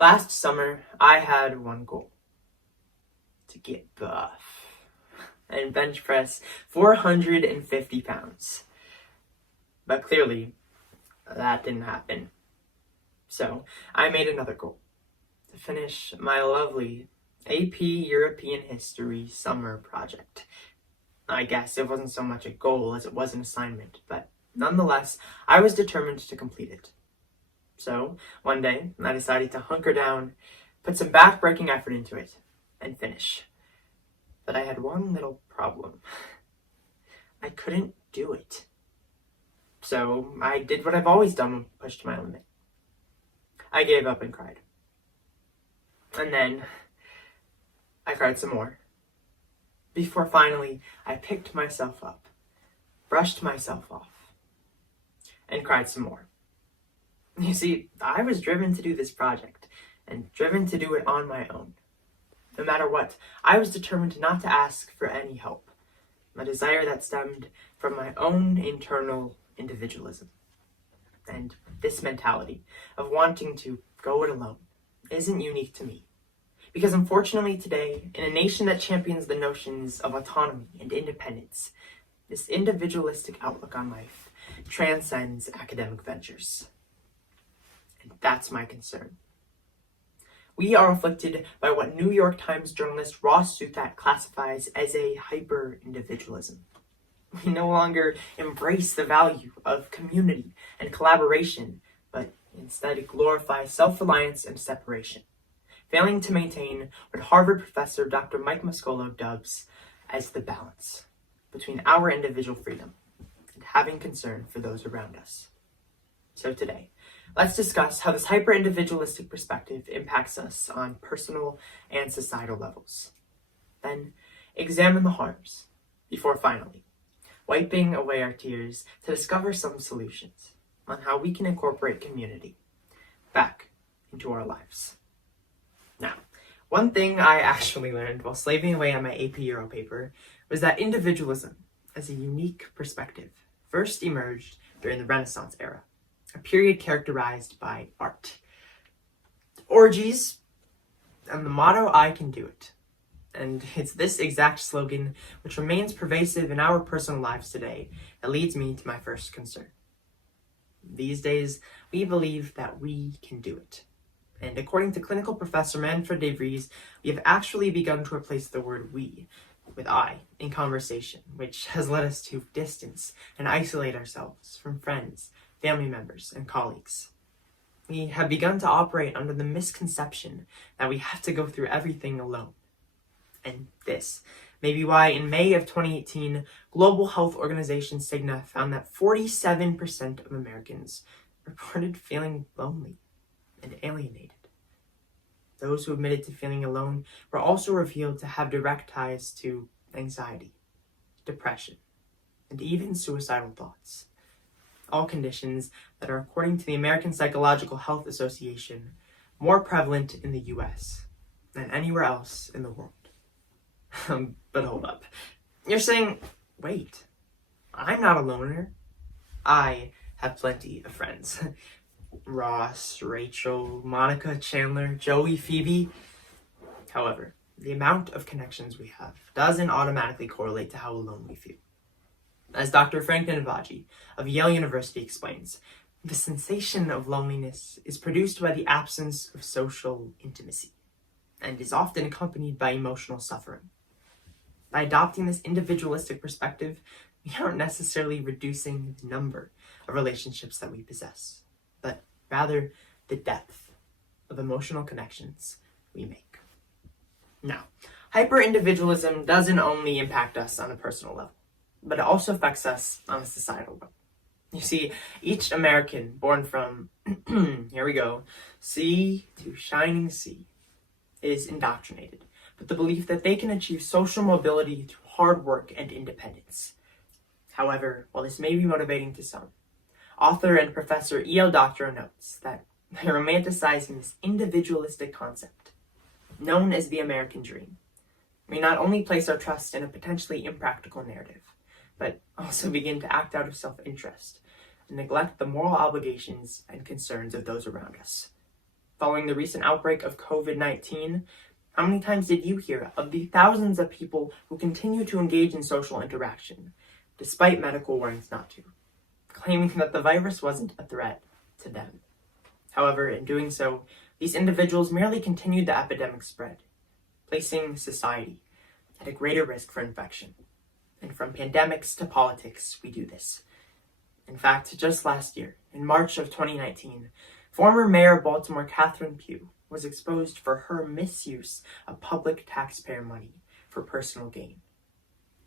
Last summer, I had one goal: to get buff and bench press 450 pounds. But clearly, that didn't happen. So, I made another goal: to finish my lovely AP European History summer project. I guess it wasn't so much a goal as it was an assignment, but nonetheless, I was determined to complete it. So, one day, I decided to hunker down, put some back-breaking effort into it, and finish. But I had one little problem. I couldn't do it. So, I did what I've always done when pushed to my limit. I gave up and cried. And then, I cried some more. Before finally, I picked myself up, brushed myself off, and cried some more. You see, I was driven to do this project, and driven to do it on my own. No matter what, I was determined not to ask for any help, a desire that stemmed from my own internal individualism. And this mentality of wanting to go it alone isn't unique to me. Because unfortunately today, in a nation that champions the notions of autonomy and independence, this individualistic outlook on life transcends academic ventures. And that's my concern. We are afflicted by what New York Times journalist Ross Suthat classifies as a hyper-individualism. We no longer embrace the value of community and collaboration, but instead glorify self-reliance and separation, failing to maintain what Harvard professor Dr. Mike Muscolo dubs as the balance between our individual freedom and having concern for those around us. So today, let's discuss how this hyper-individualistic perspective impacts us on personal and societal levels. Then, examine the harms, before finally wiping away our tears to discover some solutions on how we can incorporate community back into our lives. Now, one thing I actually learned while slaving away on my AP Euro paper was that individualism, as a unique perspective, first emerged during the Renaissance era, a period characterized by art, orgies, and the motto, "I can do it." And it's this exact slogan, which remains pervasive in our personal lives today, that leads me to my first concern. These days, we believe that we can do it. And according to clinical professor Manfred de Vries, we have actually begun to replace the word "we" with "I" in conversation, which has led us to distance and isolate ourselves from friends, family members, and colleagues. We have begun to operate under the misconception that we have to go through everything alone. And this may be why in May of 2018, Global Health Organization Cigna found that 47% of Americans reported feeling lonely and alienated. Those who admitted to feeling alone were also revealed to have direct ties to anxiety, depression, and even suicidal thoughts. All conditions that are, according to the American Psychological Health Association, more prevalent in the US than anywhere else in the world. But hold up. You're saying, wait, I'm not a loner. I have plenty of friends. Ross, Rachel, Monica, Chandler, Joey, Phoebe. However, the amount of connections we have doesn't automatically correlate to how alone we feel. As Dr. Frank Navaji of Yale University explains, the sensation of loneliness is produced by the absence of social intimacy and is often accompanied by emotional suffering. By adopting this individualistic perspective, we aren't necessarily reducing the number of relationships that we possess, but rather the depth of emotional connections we make. Now, hyper-individualism doesn't only impact us on a personal level, but it also affects us on a societal level. You see, each American born from, here we go, sea to shining sea, is indoctrinated with the belief that they can achieve social mobility through hard work and independence. However, while this may be motivating to some, author and professor E.L. Doctorow notes that by romanticizing this individualistic concept, known as the American dream, we not only place our trust in a potentially impractical narrative, but also begin to act out of self-interest and neglect the moral obligations and concerns of those around us. Following the recent outbreak of COVID-19, how many times did you hear of the thousands of people who continue to engage in social interaction, despite medical warnings not to, claiming that the virus wasn't a threat to them? However, in doing so, these individuals merely continued the epidemic spread, placing society at a greater risk for infection. And from pandemics to politics, we do this. In fact, just last year, in March of 2019, former Mayor of Baltimore Catherine Pugh was exposed for her misuse of public taxpayer money for personal gain.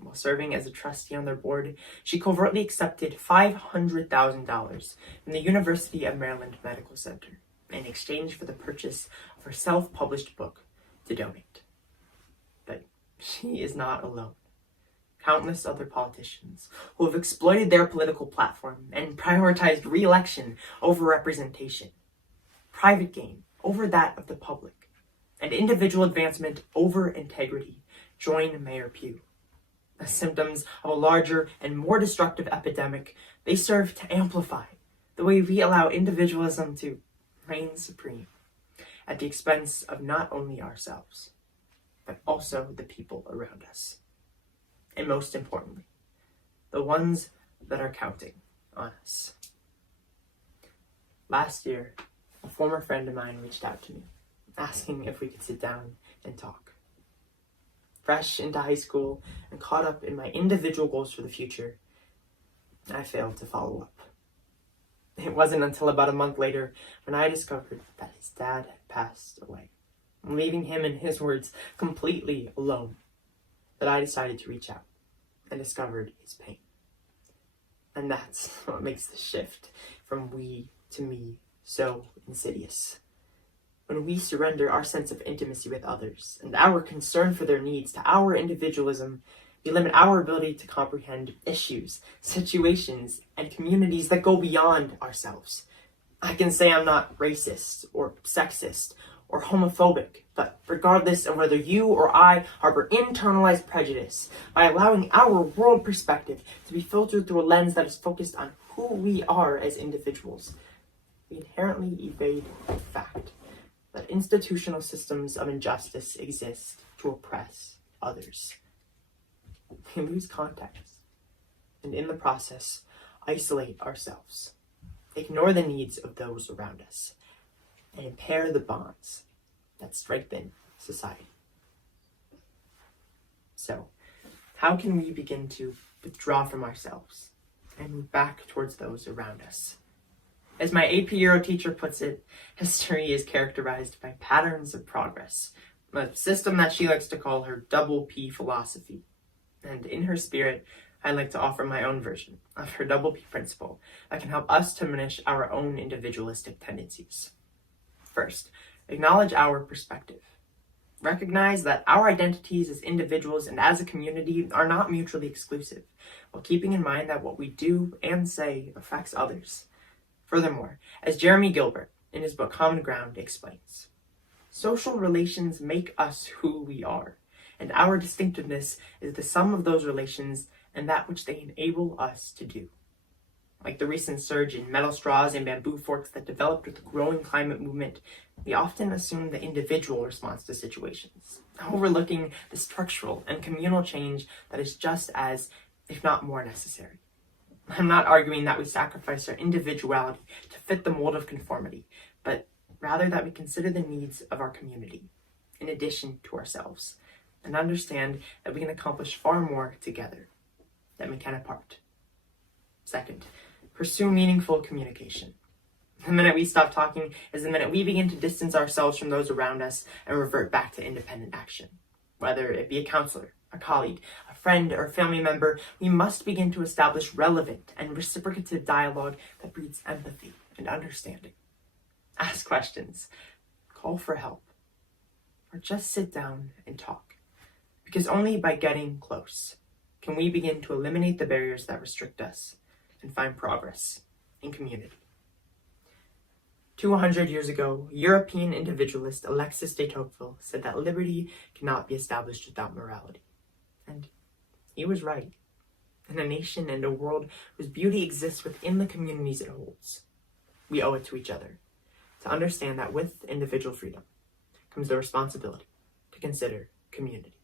While serving as a trustee on their board, she covertly accepted $500,000 from the University of Maryland Medical Center in exchange for the purchase of her self-published book to donate. But she is not alone. Countless other politicians who have exploited their political platform and prioritized re-election over representation, private gain over that of the public, and individual advancement over integrity join Mayor Pugh. As symptoms of a larger and more destructive epidemic, they serve to amplify the way we allow individualism to reign supreme at the expense of not only ourselves, but also the people around us. And most importantly, the ones that are counting on us. Last year, a former friend of mine reached out to me, asking if we could sit down and talk. Fresh into high school and caught up in my individual goals for the future, I failed to follow up. It wasn't until about a month later when I discovered that his dad had passed away, leaving him, in his words, completely alone, that I decided to reach out and discovered his pain. And that's what makes the shift from we to me so insidious. When we surrender our sense of intimacy with others and our concern for their needs to our individualism, we limit our ability to comprehend issues, situations, and communities that go beyond ourselves. I can say I'm not racist or sexist or homophobic, but regardless of whether you or I harbor internalized prejudice, by allowing our world perspective to be filtered through a lens that is focused on who we are as individuals, we inherently evade the fact that institutional systems of injustice exist to oppress others. We lose context, and in the process, isolate ourselves, ignore the needs of those around us, and impair the bonds that strengthen society. So, how can we begin to withdraw from ourselves and move back towards those around us? As my AP Euro teacher puts it, history is characterized by patterns of progress, a system that she likes to call her double P philosophy. And in her spirit, I'd like to offer my own version of her double P principle that can help us diminish our own individualistic tendencies. First, acknowledge our perspective. Recognize that our identities as individuals and as a community are not mutually exclusive, while keeping in mind that what we do and say affects others. Furthermore, as Jeremy Gilbert, in his book Common Ground, explains, social relations make us who we are, and our distinctiveness is the sum of those relations and that which they enable us to do. Like the recent surge in metal straws and bamboo forks that developed with the growing climate movement, we often assume the individual response to situations, overlooking the structural and communal change that is just as, if not more, necessary. I'm not arguing that we sacrifice our individuality to fit the mold of conformity, but rather that we consider the needs of our community, in addition to ourselves, and understand that we can accomplish far more together than we can apart. Second, pursue meaningful communication. The minute we stop talking is the minute we begin to distance ourselves from those around us and revert back to independent action. Whether it be a counselor, a colleague, a friend, or a family member, we must begin to establish relevant and reciprocative dialogue that breeds empathy and understanding. Ask questions, call for help, or just sit down and talk. Because only by getting close can we begin to eliminate the barriers that restrict us and find progress in community. 200 years ago, European individualist Alexis de Tocqueville said that liberty cannot be established without morality. And he was right. In a nation and a world whose beauty exists within the communities it holds, we owe it to each other to understand that with individual freedom comes the responsibility to consider community.